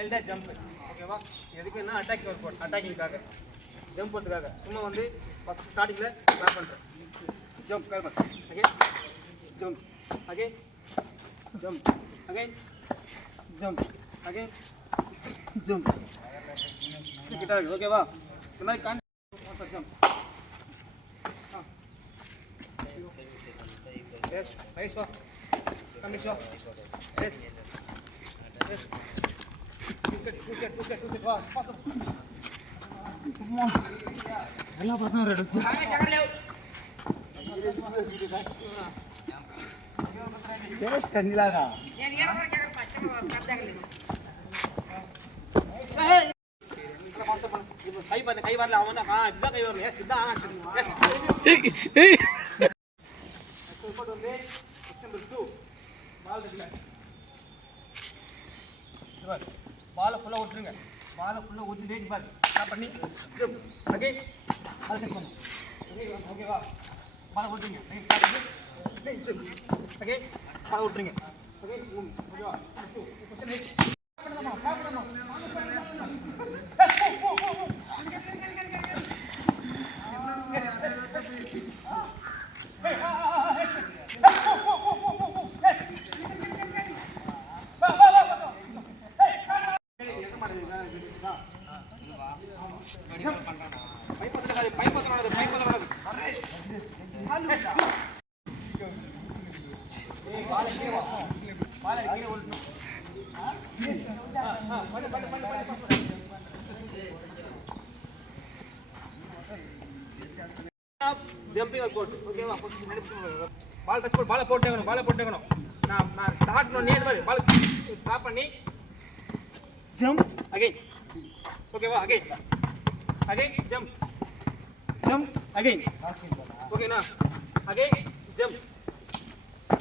மைல்டாக ஜம்ப். ஓகேவா? எதுக்குன்னா அட்டாக் ஒர்க் அவுட், அட்டாக்கிங்காக ஜம்ப் பண்ணுறதுக்காக. சும்மா வந்து ஃபஸ்ட் ஸ்டார்டிங்கில் கிளாப் பண்ணுறேன். ஜம்ப் கிளாப் பண்ணுறேன். Again jump, again jump, again jump, again jump. கிட்ட இருக்கு. ஓகேவா? இந்த மாதிரி ஜம்ப். எஸ் ரைஸ் வா கமிஷ் வா. எஸ் எஸ் டூ செட் வா பாஸ். எல்லாம் பார்த்தா ரெடி டேஸ்ட் கண்ணிலாதா ஏன் நீ யாரோ கேக்குற பச்சை கப் தாங்கல. ஏய் இங்க பாஸ் பண்ணு. இப்போ கை வரல அவனா இப்பதான் கை வரல. எஸ் இதான் எஸ் ஏய் வந்து எக்ஸாம்பிள் 2 பால் இருக்குல, பால் பாலை ஃபுல்லாக ஊற்றுங்க. பாலை ஃபுல்லாக ஊற்றிட்டே பால் ஸ்டாப் பண்ணி ஜம்ப். அகைன் பால் டச் பண்ணும். ஓகேவா? பாலை ஊற்றுங்க. Again jump. அகைன் பாலை ஊற்றுங்க. அகைன் ஓகேவா? Jumping work out. ஓகேவா? பால் டச் பண்ணி பாலை போட்டுக்கணும். பாலை போட்டுக்கணும். நான் ஸ்டார்ட் பண்ணி இது மாதிரி பால் ட்ராப் பண்ணி ஜம்ப் அகைன். ஓகேவா? Again again jump jump again. ஓகேனா? Again jump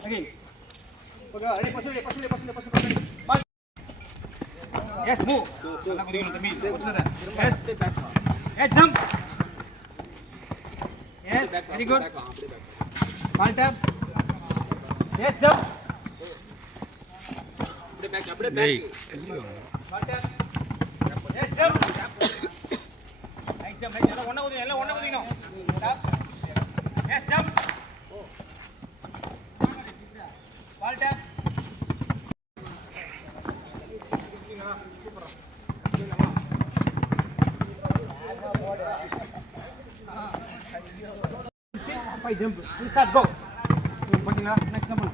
again. ஓகேவா? Ready percent ball. Yes move. நல்லா குதிக்கணும் தம்பி. Yes yes jump. Yes, very good. Ball tap. Yes, jump. Update back. Ball tap. Yes, jump. Nice jump. Ella onna kudino. Tap. Yes, jump. Ball tap. Super. Five jump. Start go. Continue. Next number.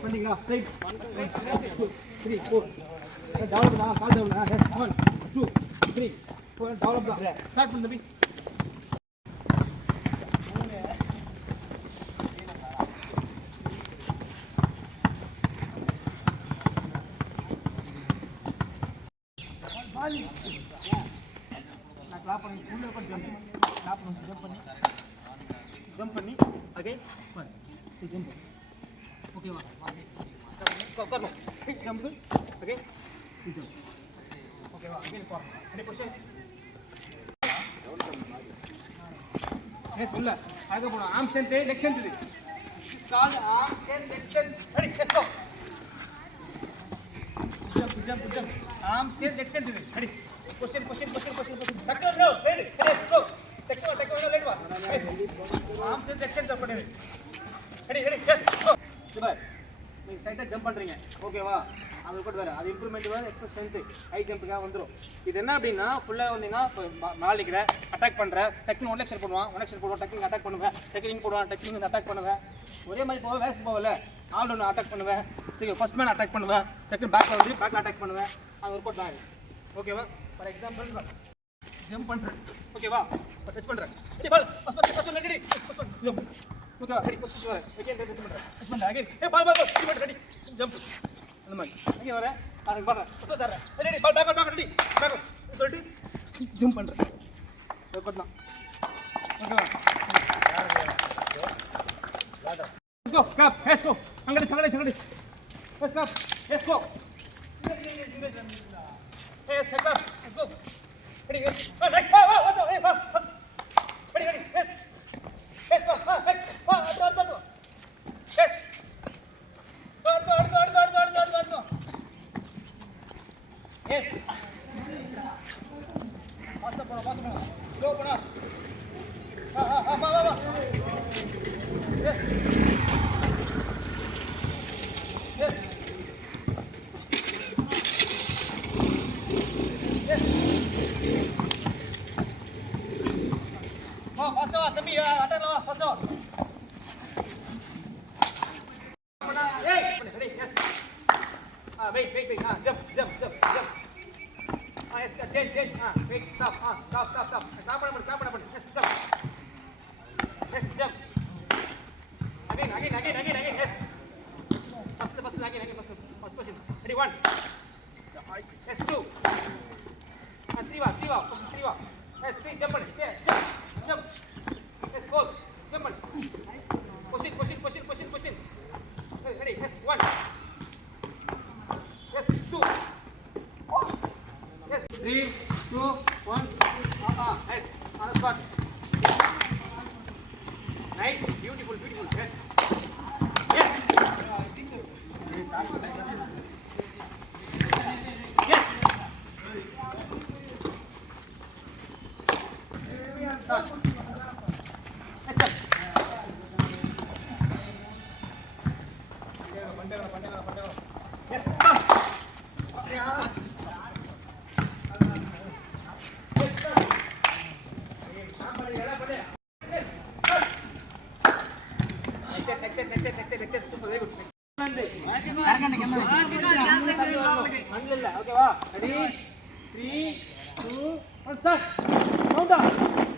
Continue. Right. 2, 3, 4. Develop na. Call down na. Yes. 1, 2, 3, 4. Develop na. Start from the beat. Na clap பண்ணி full up jump. Clap பண்ணி jump பண்ணி. Jump பண்ணி again 1 2 jump. Okay va कर लो jump again 2 jump. Okay va again for any question. yes full आगे बढ़ो. arm strength है leg strength है. this is called arm strength leg strength. ready let's go. jump arm strength leg strength है. ready question tackle no ready let's go. tackle leg va yes arm strength extend பண்ணு. ready yes go. பாய் நீங்க சைடா jump பண்றீங்க. ஓகேவா? அது கூட வேற அது இம்ப்ரூவ்மென்ட் வேற எக்ஸ்ட்ரா ஸ்ட்ரெngth ஹை ஜம்ப்க்கு வந்துரும். இது என்ன அப்படினா ஃபுல்லா வந்தீங்கன்னா நாள் நிக்கிற அட்டாக் பண்ற டக்கிங் ஒன் லெக்சர் போடுவான் டக்கிங் அட்டாக் பண்ணுவேன். டக்கிங் போடுவான் டக்கிங் அட்டாக் பண்ணுவேன். ஒரே மாதிரி போவே வேஸ்ட் போவல. ஆல் ரவுண்ட் அட்டாக் பண்ணுவேன். சரி ஃபர்ஸ்ட் மேன் அட்டாக் பண்ணுவேன். டக்கிங் பேக்ல வந்து பேக்ல அட்டாக் பண்ணுவேன். அது ஒர்க் அவுட் தான். ஓகேவா? ஃபார் எக்ஸாம்பிள் ஜம்ப் பண்றேன். ஓகேவா? டச் பண்றேன். Ready ball first ready jump. ஓகேவா? ரெடி பொசிஷன் வர அகைன் டச் பண்றேன். அகைன் ஏ பால் ரெடி ஜம்ப். அந்த மாதிரி அங்கே வர பாருங்க பாருங்க sir ready ball back ready back சொல்லிட்டு ஜம்ப் பண்றேன். ஒர்க் அவுட் தான். ஓகேவா? let's go clap let's go angadi let's clap let's go yes clap let's go ready yes next what's up hey ready yes yes go yes Yes. Faster போடா. Go போடா. வா. Yes. Yes. Yes. வா, faster வா தம்பி, அட்டாக்ல வா, faster வா. Hey, ready? Yes. Wait. Jump. Yes, change. Wait, stop. Stop பண்ணு. Yes, jump. Yes, jump. Again. Yes. First, again. First position. Ready, 1. Yes, 2. 3 va. Position 3 va. Yes, 3, jump பண்ணு. Yes, jump. Yes, 4. Jump பண்ணு. Position. Ready, yes, 1. Yes, 2. Yes, 3, 2, 1. Nice. On the spot. Nice, beautiful. Yes. Yes. Start. Yes, come. Exit. Super, very good. Okay, ready? 3, 2, 1, start. Count down.